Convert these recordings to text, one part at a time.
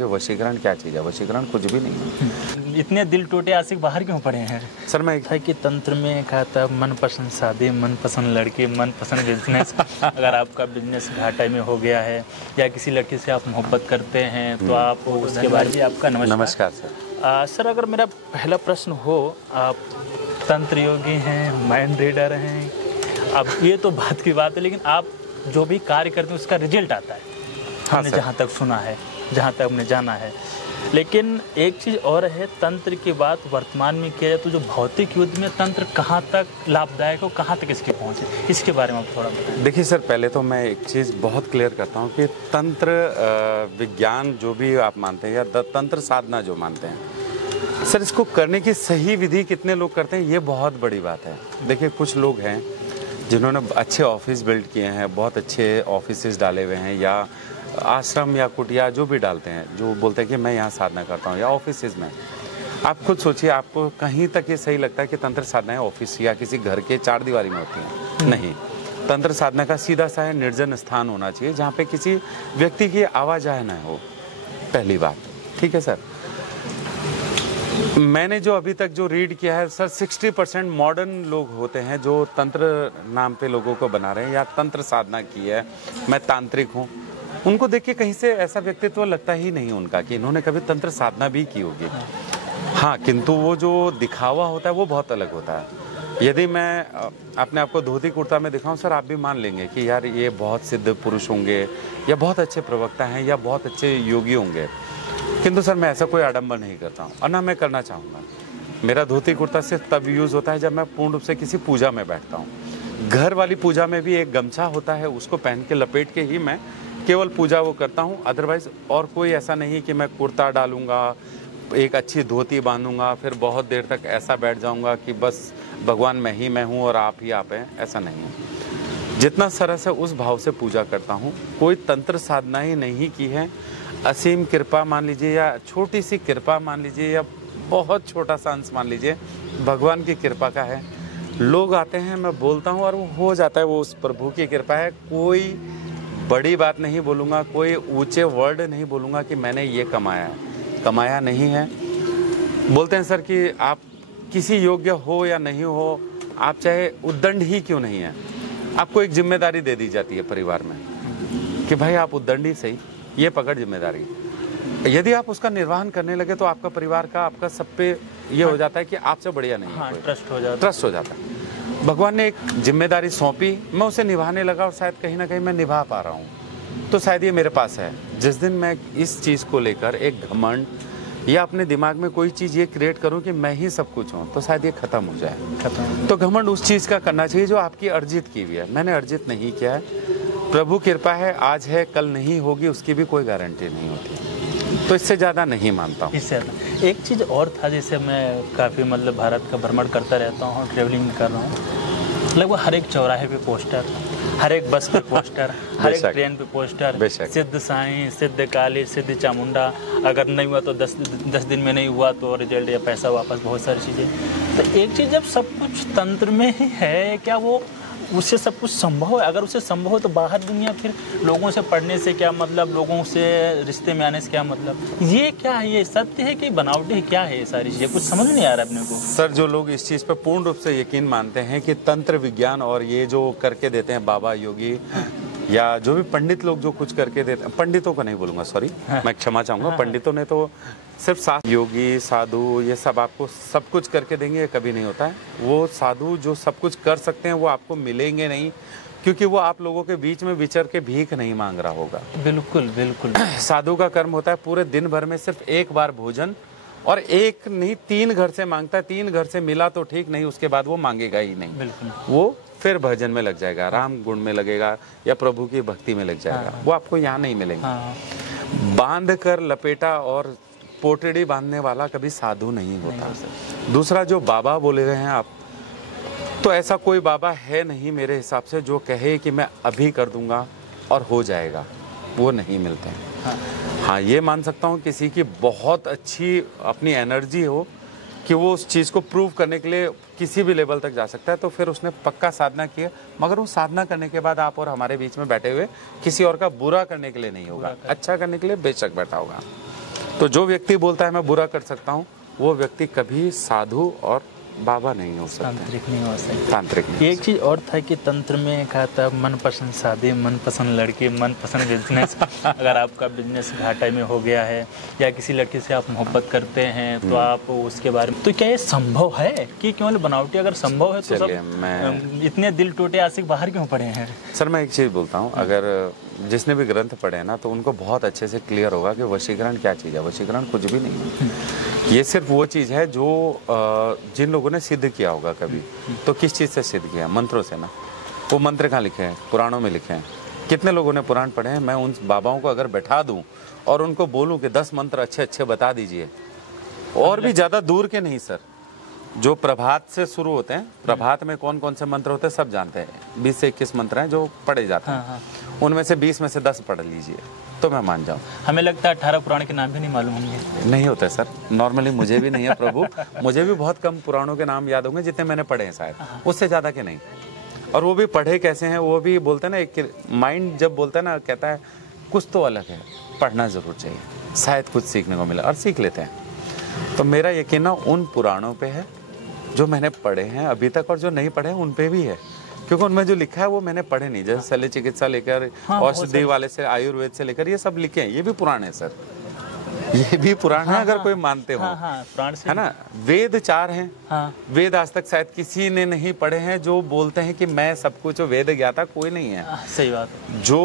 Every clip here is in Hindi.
कि वशीकरण क्या चीज़ है, वशीकरण कुछ भी नहीं है। इतने दिल टूटे आशिक बाहर क्यों पड़े हैं? सर मैं है कि तंत्र में कहा था मनपसंद शादी, मनपसंद लड़की, मनपसंद बिजनेस। अगर आपका बिजनेस घाटे में हो गया है या किसी लड़की से आप मोहब्बत करते हैं तो आप उसके बारे में आपका नमस्कार सर। सर अगर मेरा पहला प्रश्न हो, आप तंत्र योगी हैं, माइंड रीडर हैं, अब ये तो बात की बात है, लेकिन आप जो भी कार्य करते हैं उसका रिजल्ट आता है। हमने जहाँ तक सुना है, जहाँ तक हमने जाना है। लेकिन एक चीज़ और है, तंत्र की बात वर्तमान में किया जाए तो जो भौतिक युद्ध में तंत्र कहाँ तक लाभदायक हो, कहाँ तक इसके पहुँचे, इसके बारे में आप थोड़ा बताएं। देखिए सर, पहले तो मैं एक चीज़ बहुत क्लियर करता हूँ कि तंत्र विज्ञान जो भी आप मानते हैं या तंत्र साधना जो मानते हैं, सर इसको करने की सही विधि कितने लोग करते हैं ये बहुत बड़ी बात है। देखिए कुछ लोग हैं जिन्होंने अच्छे ऑफिस बिल्ड किए हैं, बहुत अच्छे ऑफिसेज डाले हुए हैं, या आश्रम या कुटिया जो भी डालते हैं, जो बोलते हैं कि मैं यहाँ साधना करता हूँ, या ऑफिसेज में। आप खुद सोचिए, आपको कहीं तक ये सही लगता है कि तंत्र साधनाएं ऑफिस या किसी घर के चार दीवारी में होती हैं? नहीं। तंत्र साधना का सीधा सा है निर्जन स्थान होना चाहिए जहाँ पे किसी व्यक्ति की आवाजाही ना हो, पहली बात। ठीक है सर। मैंने जो अभी तक जो रीड किया है सर, 60% मॉडर्न लोग होते हैं जो तंत्र नाम पे लोगों को बना रहे हैं या तंत्र साधना की है, मैं तांत्रिक हूँ, उनको देख के कहीं से ऐसा व्यक्तित्व लगता ही नहीं उनका कि इन्होंने कभी तंत्र साधना भी की होगी। हाँ, किंतु वो जो दिखावा होता है वो बहुत अलग होता है। यदि मैं अपने आप को धोती कुर्ता में दिखाऊं सर, आप भी मान लेंगे कि यार ये बहुत सिद्ध पुरुष होंगे या बहुत अच्छे प्रवक्ता हैं या बहुत अच्छे योगी होंगे, किंतु सर मैं ऐसा कोई आडंबर नहीं करता हूँ और ना मैं करना चाहूँगा। मेरा धोती कुर्ता सिर्फ तब यूज़ होता है जब मैं पूर्ण रूप से किसी पूजा में बैठता हूँ। घर वाली पूजा में भी एक गमछा होता है, उसको पहन के लपेट के ही मैं केवल पूजा वो करता हूँ। अदरवाइज और कोई ऐसा नहीं कि मैं कुर्ता डालूंगा, एक अच्छी धोती बांधूंगा, फिर बहुत देर तक ऐसा बैठ जाऊंगा कि बस भगवान मैं हूँ और आप ही आप हैं, ऐसा नहीं है। जितना सरल से उस भाव से पूजा करता हूँ, कोई तंत्र साधना ही नहीं की है। असीम कृपा मान लीजिए या छोटी सी कृपा मान लीजिए या बहुत छोटा सा अंश मान लीजिए, भगवान की कृपा का है। लोग आते हैं, मैं बोलता हूँ और वो हो जाता है, वो उस प्रभु की कृपा है। कोई बड़ी बात नहीं बोलूँगा, कोई ऊंचे वर्ड नहीं बोलूँगा कि मैंने ये कमाया नहीं है। बोलते हैं सर कि आप किसी योग्य हो या नहीं हो, आप चाहे उद्दंड ही क्यों नहीं है, आपको एक जिम्मेदारी दे दी जाती है परिवार में कि भाई आप उद्दंड ही सही, ये पकड़ जिम्मेदारी। यदि आप उसका निर्वहन करने लगे तो आपका परिवार का, आपका सब पे ये हो जाता है कि आपसे बढ़िया नहीं है, ट्रस्ट हो जाता है। भगवान ने एक जिम्मेदारी सौंपी, मैं उसे निभाने लगा और शायद कहीं ना कहीं मैं निभा पा रहा हूँ, तो शायद ये मेरे पास है। जिस दिन मैं इस चीज़ को लेकर एक घमंड या अपने दिमाग में कोई चीज़ ये क्रिएट करूँ कि मैं ही सब कुछ हूँ, तो शायद ये खत्म हो जाए। तो घमंड उस चीज़ का करना चाहिए जो आपकी अर्जित की हुई है। मैंने अर्जित नहीं किया है, प्रभु कृपा है, आज है कल नहीं होगी, उसकी भी कोई गारंटी नहीं होती, तो इससे ज़्यादा नहीं मानता हूँ। इससे ज़्यादा एक चीज़ और था, जैसे मैं काफ़ी मतलब भारत का भ्रमण करता रहता हूँ, ट्रेवलिंग कर रहा हूँ, लगभग हर एक चौराहे पे पोस्टर, हर एक बस पे पोस्टर, हर एक ट्रेन पे पोस्टर, सिद्ध साईं, सिद्ध काली, सिद्ध चामुंडा, अगर नहीं हुआ तो 10 दिन में नहीं हुआ तो रिजल्ट या पैसा वापस, बहुत सारी चीज़ें। तो एक चीज़, जब सब कुछ तंत्र में ही है, क्या वो उससे सब कुछ संभव है? अगर उससे संभव हो तो बाहर दुनिया फिर लोगों से पढ़ने से क्या मतलब, लोगों से रिश्ते में आने से क्या मतलब? ये क्या है, ये सत्य है कि बनावटी है, क्या है ये सारी चीज़ें? कुछ समझ नहीं आ रहा अपने को। सर जो लोग इस चीज़ पर पूर्ण रूप से यकीन मानते हैं कि तंत्र विज्ञान और ये जो करके देते हैं बाबा योगी या जो भी पंडित लोग जो कुछ करके देते हैं, पंडितों को नहीं बोलूँगा, सॉरी, मैं क्षमा चाहूँगा, पंडितों ने तो सिर्फ योगी साधु ये सब आपको सब कुछ करके देंगे, ये कभी नहीं होता है। वो साधु जो सब कुछ कर सकते हैं वो आपको मिलेंगे नहीं, क्योंकि वो आप लोगों के बीच में विचर के भीख नहीं मांग रहा होगा। बिल्कुल बिल्कुल। साधु का कर्म होता है पूरे दिन भर में सिर्फ एक बार भोजन, और एक नहीं 3 घर से मांगता है। 3 घर से मिला तो ठीक, नहीं उसके बाद वो मांगेगा ही नहीं। बिल्कुल। वो फिर भजन में लग जाएगा, राम गुण में लगेगा या प्रभु की भक्ति में लग जाएगा। वो आपको यहाँ नहीं मिलेंगे। बांध कर लपेटा और पोटड़ी बांधने वाला कभी साधु नहीं होता। दूसरा जो बाबा बोले रहे हैं आप, तो ऐसा कोई बाबा है नहीं मेरे हिसाब से जो कहे कि मैं अभी कर दूंगा और हो जाएगा, वो नहीं मिलते हैं। हाँ ये मान सकता हूँ किसी की बहुत अच्छी अपनी एनर्जी हो कि वो उस चीज़ को प्रूव करने के लिए किसी भी लेवल तक जा सकता है, तो फिर उसने पक्का साधना की है। मगर वो साधना करने के बाद आप और हमारे बीच में बैठे हुए किसी और का बुरा करने के लिए नहीं होगा, अच्छा करने के लिए बेशक बैठा होगा। तो जो व्यक्ति बोलता है मैं बुरा कर सकता हूँ, वो व्यक्ति कभी साधु और बाबा नहीं हो सकता, तांत्रिक नहीं हो सकता। तांत्रिक नहीं। एक चीज़ और था कि तंत्र में कहा था मनपसंद शादी, मनपसंद लड़की, मनपसंद बिजनेस। अगर आपका बिजनेस घाटे में हो गया है या किसी लड़की से आप मोहब्बत करते हैं तो आप उसके बारे में, तो क्या ये संभव है कि केवल बनावटी? अगर संभव है तो सब इतने दिल टूटे आशिक बाहर क्यों पड़े हैं? सर मैं एक चीज़ बोलता हूँ, अगर जिसने भी ग्रंथ पढ़े हैं ना तो उनको बहुत अच्छे से क्लियर होगा कि वशीकरण क्या चीज़ है। वशीकरण कुछ भी नहीं है, ये सिर्फ वो चीज़ है जो जिन लोगों ने सिद्ध किया होगा कभी। तो किस चीज़ से सिद्ध किया? मंत्रों से ना। वो मंत्र कहाँ लिखे हैं? पुराणों में लिखे हैं। कितने लोगों ने पुराण पढ़े हैं? मैं उन बाबाओं को अगर बैठा दूँ और उनको बोलूँ कि 10 मंत्र अच्छे अच्छे बता दीजिए, और भी ज़्यादा दूर के नहीं सर, जो प्रभात से शुरू होते हैं, प्रभात में कौन कौन से मंत्र होते हैं सब जानते हैं। 20 से 21 मंत्र हैं जो पढ़े जाते हैं। उनमें से 20 में से 10 पढ़ लीजिए तो मैं मान जाऊँ। हमें लगता है 18 पुराण के नाम भी नहीं मालूम होंगे। नहीं होते सर, नॉर्मली मुझे भी नहीं है प्रभु, मुझे भी बहुत कम पुराणों के नाम याद होंगे जितने मैंने पढ़े हैं शायद, उससे ज़्यादा के नहीं। और वो भी पढ़े कैसे हैं, वो भी बोलते हैं ना, एक माइंड जब बोलता है ना, कहता है कुछ तो अलग है, पढ़ना ज़रूर चाहिए, शायद कुछ सीखने को मिला, और सीख लेते हैं। तो मेरा यकीन ना उन पुराणों पे है जो मैंने पढ़े हैं अभी तक, और जो नहीं पढ़े हैं उन पे भी है, क्योंकि उनमें जो लिखा है वो मैंने पढ़े नहीं। जैसे शल्य चिकित्सा लेकर, औषधि वाले से, आयुर्वेद से लेकर, ये सब लिखे हैं, ये भी पुराण है सर, ये भी पुराण है। अगर कोई मानते हो, पुराण से है ना। वेद 4 हैं। वेद आज तक शायद किसी ने नहीं पढ़े हैं जो बोलते हैं कि मैं सब कुछ वेद ज्ञाता, कोई नहीं है। सही बात। जो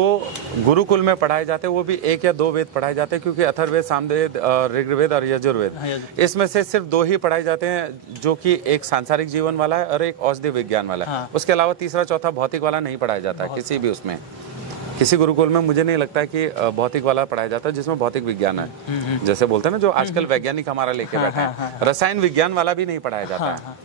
गुरुकुल में पढ़ाए जाते हैं वो भी 1 या 2 वेद पढ़ाए जाते हैं, क्योंकि अथर्ववेद, सामवेद, ऋग्वेद और यजुर्वेद, इसमें से सिर्फ 2 ही पढ़ाए जाते हैं, जो कि एक सांसारिक जीवन वाला है और एक औषधि विज्ञान वाला है। उसके अलावा तीसरा चौथा भौतिक वाला नहीं पढ़ाया जाता किसी भी उसमें। किसी गुरुकुल में मुझे नहीं लगता है कि भौतिक वाला पढ़ाया जाता है जिसमें भौतिक विज्ञान है, जैसे बोलते हैं ना, जो आजकल वैज्ञानिक हमारा लेके बैठे हैं। रसायन विज्ञान वाला भी नहीं पढ़ाया जाता है,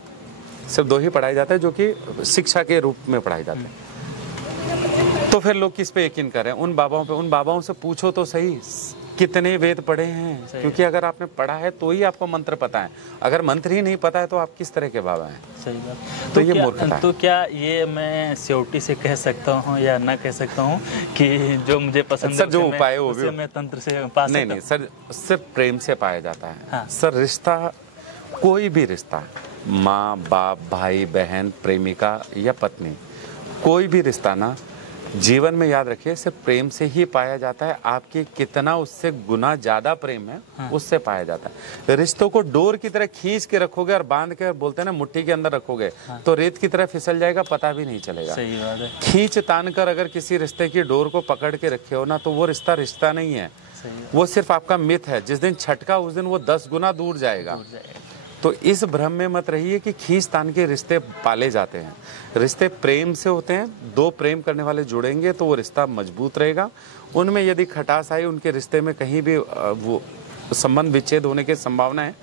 सिर्फ 2 ही पढ़ाया जाता है जो कि शिक्षा के रूप में पढ़ाए जाते हैं। तो फिर लोग किस पे यकीन करें? उन बाबाओं पे। उन बाबाओं से पूछो तो सही कितने वेद पढ़े हैं, क्योंकि अगर आपने पढ़ा है तो ही आपको मंत्र पता है। अगर मंत्र ही नहीं पता है तो आप किस तरह के बाबा हैं? सही बात। तो ये मूर्खता है। तो क्या ये मैं सियोटी से कह सकता हूँ या ना कह सकता हूँ कि जो मुझे पसंद सर, जो उपाय हो भी मैं तंत्र से पा सकता? नहीं सर, सिर्फ प्रेम से पाया जाता है। सर रिश्ता, कोई भी रिश्ता, माँ बाप, भाई बहन, प्रेमिका या पत्नी, कोई भी रिश्ता ना, जीवन में याद रखिए सिर्फ प्रेम से ही पाया जाता है। आपकी कितना उससे गुना ज्यादा प्रेम है उससे पाया जाता है। रिश्तों को डोर की तरह खींच के रखोगे और बांध के, बोलते हैं ना, मुट्ठी के अंदर रखोगे तो रेत की तरह फिसल जाएगा, पता भी नहीं चलेगा। सही बात है। खींच तान कर अगर किसी रिश्ते की डोर को पकड़ के रखे हो ना, तो वो रिश्ता रिश्ता नहीं है, वो सिर्फ आपका मिथ है। जिस दिन छटका उस दिन वो 10 गुना दूर जाएगा। तो इस भ्रम में मत रहिए कि खींच तान के रिश्ते पाले जाते हैं। रिश्ते प्रेम से होते हैं। 2 प्रेम करने वाले जुड़ेंगे तो वो रिश्ता मजबूत रहेगा। उनमें यदि खटास आई, उनके रिश्ते में कहीं भी वो संबंध विच्छेद होने की संभावना है,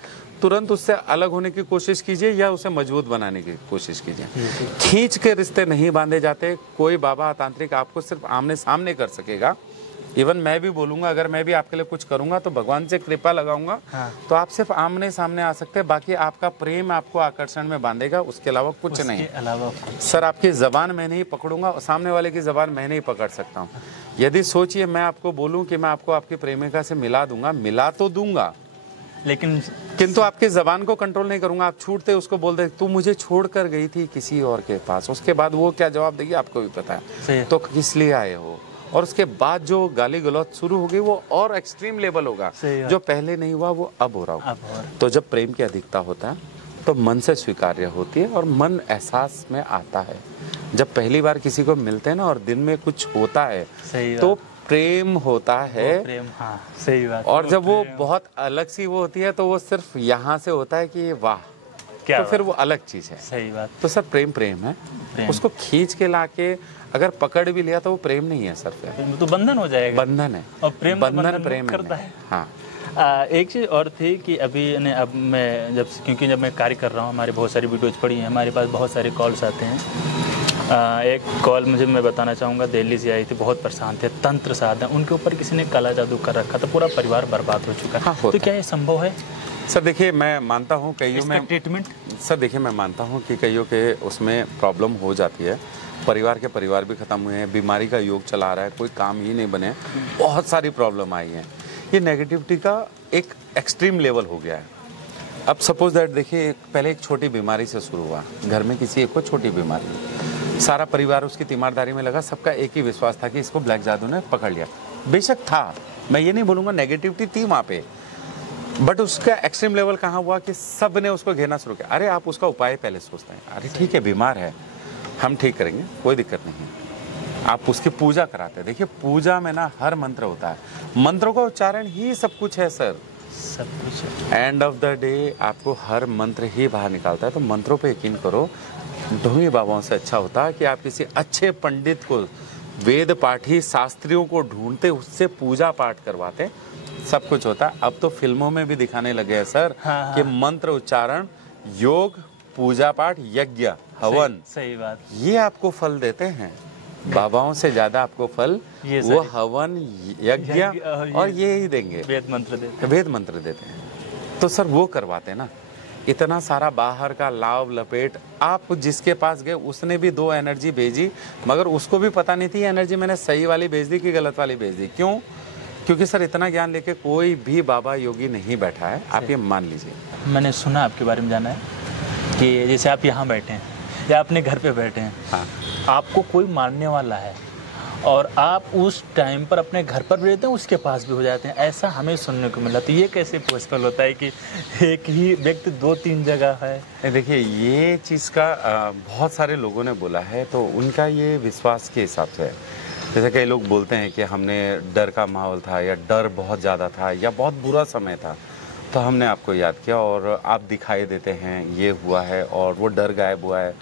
तुरंत उससे अलग होने की कोशिश कीजिए या उसे मजबूत बनाने की कोशिश कीजिए। खींच के रिश्ते नहीं बांधे जाते। कोई बाबा तांत्रिक आपको सिर्फ आमने सामने कर सकेगा। इवन मैं भी बोलूंगा, अगर मैं भी आपके लिए कुछ करूंगा तो भगवान से कृपा लगाऊंगा, तो आप सिर्फ आमने सामने आ सकते हैं। बाकी आपका प्रेम आपको आकर्षण में बांधेगा, उसके अलावा कुछ नहीं। सर आपकी जबान मैं नहीं पकड़ूंगा और सामने वाले की जबान मैं नहीं पकड़ सकता हूँ। यदि सोचिए मैं आपको बोलूं कि मैं आपको आपकी प्रेमिका से मिला दूंगा, मिला तो दूंगा, लेकिन किंतु आपके जबान को कंट्रोल नहीं करूंगा। आप छूटते उसको बोल दे तू मुझे छोड़कर गई थी किसी और के पास, उसके बाद वो क्या जवाब देगी आपको भी पता है। तो किस लिए आए हो? और उसके बाद जो गाली गलौज शुरू हो गई वो और एक्सट्रीम लेवल होगा। जो पहले नहीं हुआ वो अब हो रहा होगा। तो जब प्रेम की अधिकता होता है तो मन से स्वीकार्य होती है और मन एहसास में आता है। जब पहली बार किसी को मिलते हैं ना और दिन में कुछ होता है तो प्रेम होता है। प्रेम, सही बात। और जब वो बहुत अलग सी वो होती है तो वो सिर्फ यहाँ से होता है कि वाह, तो फिर वो अलग चीज है। सही बात। तो सर प्रेम है। उसको खींच के लाके अगर पकड़ भी लिया तो वो प्रेम नहीं है सर, फिर तो बंधन हो जाएगा। बंधन है। और प्रेम बंधन प्रेम करता है। हाँ। एक चीज़ और थी कि अब मैं क्योंकि जब मैं कार्य कर रहा हूँ, हमारी बहुत सारी वीडियोज पड़ी हैं, हमारे पास बहुत सारे कॉल्स आते हैं। एक कॉल मैं बताना चाहूँगा, दिल्ली से आई थी, बहुत परेशान थे, तंत्र साधना, उनके ऊपर किसी ने काला जादू कर रखा था, पूरा परिवार बर्बाद हो चुका है। तो क्या ये संभव है? सर देखिए, मैं मानता हूँ कईयों में ट्रीटमेंट, सर देखिए मैं मानता हूँ कि कईयों के उसमें प्रॉब्लम हो जाती है। परिवार भी ख़त्म हुए हैं, बीमारी का योग चला रहा है, कोई काम ही नहीं बने, बहुत सारी प्रॉब्लम आई है। ये नेगेटिविटी का एक एक्सट्रीम लेवल हो गया है। अब सपोज दैट देखिए, पहले एक छोटी बीमारी से शुरू हुआ, घर में किसी एक को छोटी बीमारी, सारा परिवार उसकी तीमारदारी में लगा, सबका एक ही विश्वास था कि इसको ब्लैक जादू ने पकड़ लिया। बेशक था, मैं ये नहीं बोलूँगा नेगेटिविटी थी वहाँ पे, बट उसका एक्सट्रीम लेवल कहाँ हुआ कि सब ने उसको घेरना शुरू किया। अरे आप उसका उपाय पहले सोचते हैं, अरे ठीक है बीमार है, हम ठीक करेंगे, कोई दिक्कत नहीं है। आप उसकी पूजा कराते हैं। देखिए पूजा में ना हर मंत्र होता है, मंत्रों का उच्चारण ही सब कुछ है सर, सब कुछ है। एंड ऑफ द डे आपको हर मंत्र ही बाहर निकालता है। तो मंत्रों पे यकीन करो, ढोंगी बाबाओं से अच्छा होता है कि आप किसी अच्छे पंडित को, वेद पाठी शास्त्रियों को ढूंढते, उससे पूजा पाठ करवाते, सब कुछ होता है। अब तो फिल्मों में भी दिखाने लगे हैं सर कि मंत्र उच्चारण, योग, पूजा पाठ, यज्ञ, हवन, सही बात, ये आपको फल देते हैं। बाबाओं से ज्यादा आपको फल वो हवन, यज्ञ और ये ही देंगे, वेद मंत्र देते हैं। तो सर वो करवाते ना, इतना सारा बाहर का लाव लपेट, आप जिसके पास गए उसने भी 2 एनर्जी भेजी, मगर उसको भी पता नहीं थी एनर्जी मैंने सही वाली भेज दी कि गलत वाली भेज दी। क्यों? क्योंकि सर इतना ज्ञान लेके कोई भी बाबा योगी नहीं बैठा है, आप ये मान लीजिए। मैंने सुना आपके बारे में, जाना है कि जैसे आप यहाँ बैठे हैं या अपने घर पे बैठे हैं, हाँ, आपको कोई मारने वाला है और आप उस टाइम पर अपने घर पर भी रहते हैं, उसके पास भी हो जाते हैं, ऐसा हमें सुनने को मिला। तो ये कैसे पॉसिबल होता है कि एक ही व्यक्ति 2-3 जगह है? देखिए ये चीज़ का बहुत सारे लोगों ने बोला है, तो उनका ये विश्वास के हिसाब से है। जैसे कई लोग बोलते हैं कि हमने डर का माहौल था, या डर बहुत ज़्यादा था, या बहुत बुरा समय था, तो हमने आपको याद किया और आप दिखाई देते हैं, ये हुआ है और वो डर गायब हुआ है,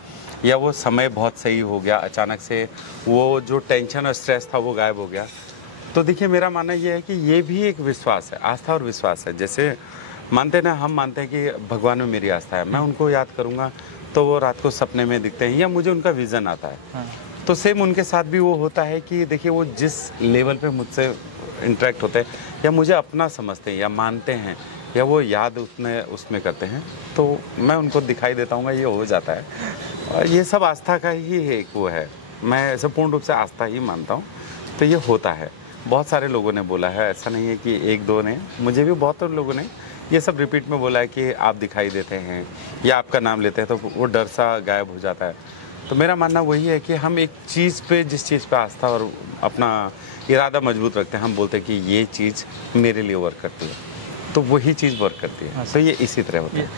या वो समय बहुत सही हो गया, अचानक से वो जो टेंशन और स्ट्रेस था वो गायब हो गया। तो देखिए मेरा मानना ये है कि ये भी एक विश्वास है, आस्था और विश्वास है। जैसे मानते ना, हम मानते हैं कि भगवान में मेरी आस्था है, मैं उनको याद करूँगा तो वो रात को सपने में दिखते हैं या मुझे उनका विज़न आता है। हाँ। तो सेम उनके साथ भी वो होता है कि देखिए वो जिस लेवल पे मुझसे इंटरेक्ट होते हैं, या मुझे अपना समझते हैं, या मानते हैं, या वो याद उसमें करते हैं, तो मैं उनको दिखाई देता हूँ, ये हो जाता है। और ये सब आस्था का ही एक वो है, मैं ऐसे पूर्ण रूप से आस्था ही मानता हूँ। तो ये होता है, बहुत सारे लोगों ने बोला है, ऐसा नहीं है कि 1-2 ने, मुझे भी बहुत लोगों ने ये सब रिपीट में बोला है कि आप दिखाई देते हैं या आपका नाम लेते हैं तो वो डर सा गायब हो जाता है। तो मेरा मानना वही है कि हम एक चीज़ पे, जिस चीज़ पे आस्था और अपना इरादा मजबूत रखते हैं, हम बोलते हैं कि ये चीज़ मेरे लिए वर्क करती है, तो वही चीज़ वर्क करती है। तो ये इसी तरह होता है।